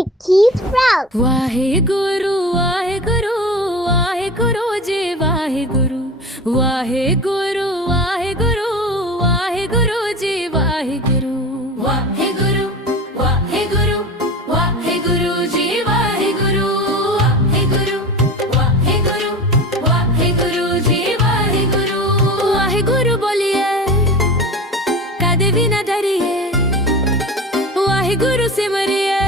Sicky Sprout. Waheguru ਵਾਹਿਗੁਰੂ ਵਾਹਿਗੁਰੂ ਜੀ ਵਾਹਿਗੁਰੂ ਵਾਹਿਗੁਰੂ ਵਾਹਿਗੁਰੂ ਵਾਹਿਗੁਰੂ ਜੀ ਵਾਹਿਗੁਰੂ ਵਾਹਿਗੁਰੂ ਵਾਹਿਗੁਰੂ ਵਾਹਿਗੁਰੂ ਜੀ ਵਾਹਿਗੁਰੂ ਵਾਹਿਗੁਰੂ ਵਾਹਿਗੁਰੂ ਵਾਹਿਗੁਰੂ ਜੀ ਵਾਹਿਗੁਰੂ ਵਾਹਿਗੁਰੂ ਬੋਲੀਏ ਕਦੇ ਵੀ ਨਾ ਡਰੀਏ ਵਾਹਿਗੁਰੂ ਸਿਮਰਿਏ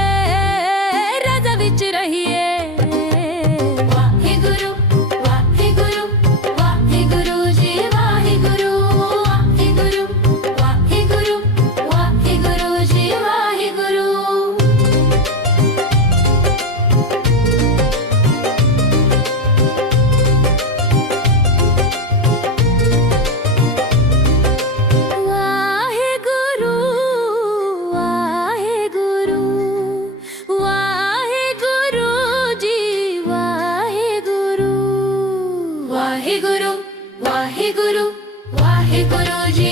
वाहिगुरु वाहिगुरु वाहिगुरु जी